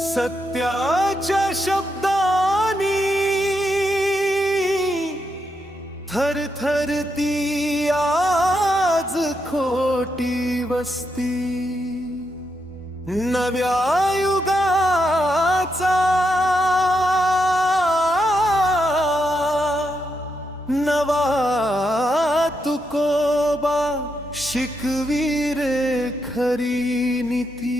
सत्याच्या शब्दानी थरथरती आज खोटी वस्ती। नव्या युगाचा नवा तुकोबा शिकवी रे खरी नीती।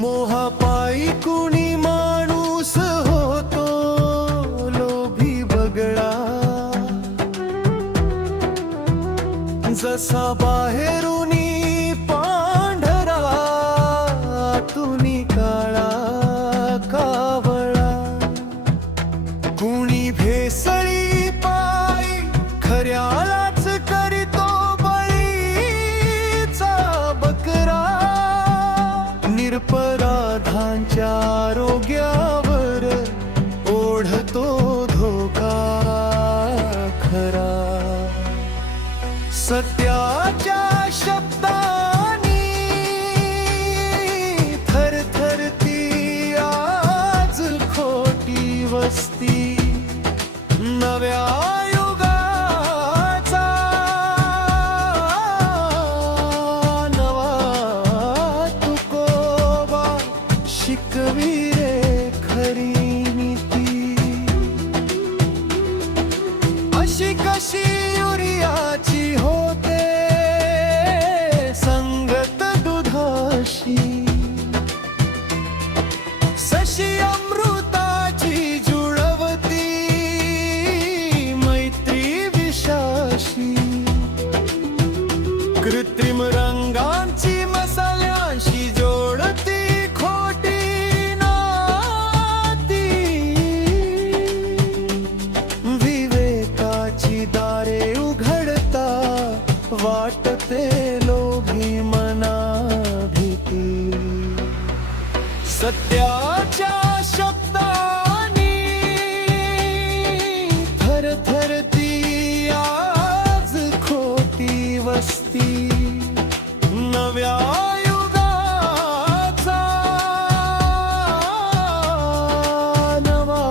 मोहापायी कुणी माणूस होतो लोभी बगळा। जसा बाहेरूनी पांढरा आतूनी काळा कावळा। कुणी भेसळी पायी खऱ्यालाच करीतो बळीचा बकरा। निरपराधांच्या आरोग्यावर ओढतो धोका खरा। सत्याच्या शब्दानी थरथरती आज खोटी वस्ती। नव्या युगाचा नवा तुकोबा शिकवी रे खरी नीती। अशी कशी युरियाची होते संगत दुधाशी। सशी अमृताची जुळवती मैत्री विषाशी। कृत्रिम रंगांची मसाल्यांशी जोडती खोटी नाती। विवेकाची दारे उघडता वाटते लोभी मना भीती। सत्याच्या शब्दानी थरथरती आज खोटी वस्ती। नव्या युगाचा नवा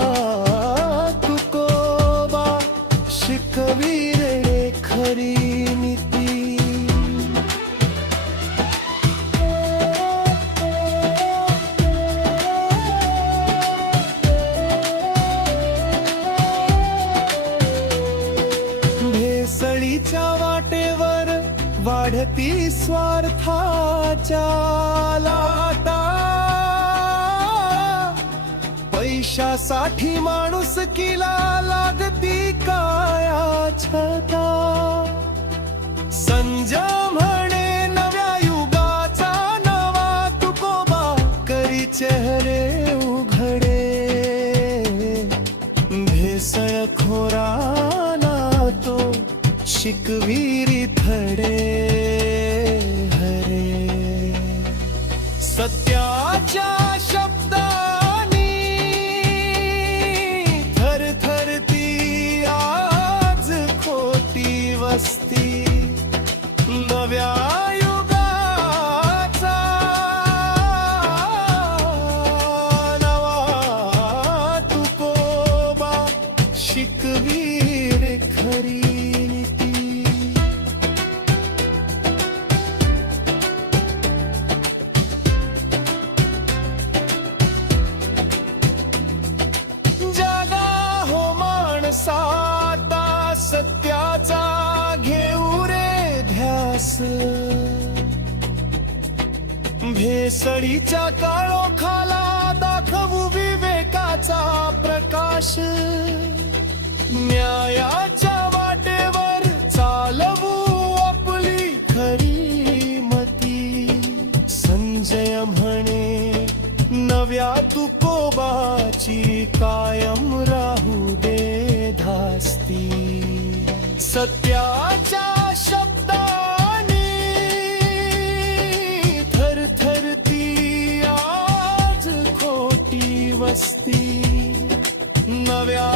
तुकोबा शिकवी रे खरी नीती। भेसळीच्या वाटेवर वाढती स्वार्थाच्या लाटा। पैशासाठी माणुसकीला लागती काया छता। संजय म्हणे नव्या युगाचा नवा तुकोबा करी चेहरे उघडे। भेसळखोराना तो शिकवीरी धडे हरे। सत्याच्या शब्दानी थरथरती आज खोटी वस्ती। नव्या युगाचा नवा तुकोबा शिकवी रे खरी नीती। जागा हो माणसाता सत्याचा घेऊ रे ध्यास। भेसळीच्या काळोखाला दाखवू विवेकाचा प्रकाश। न्यायाच्या वाटेवर चालवू आपली खरी मती। संजय म्हणे नव्या तुकोबाची कायम राहू दे धास्ती। सत्याच्या शब्दानी थरथरती आज खोटी वस्ती। नव्या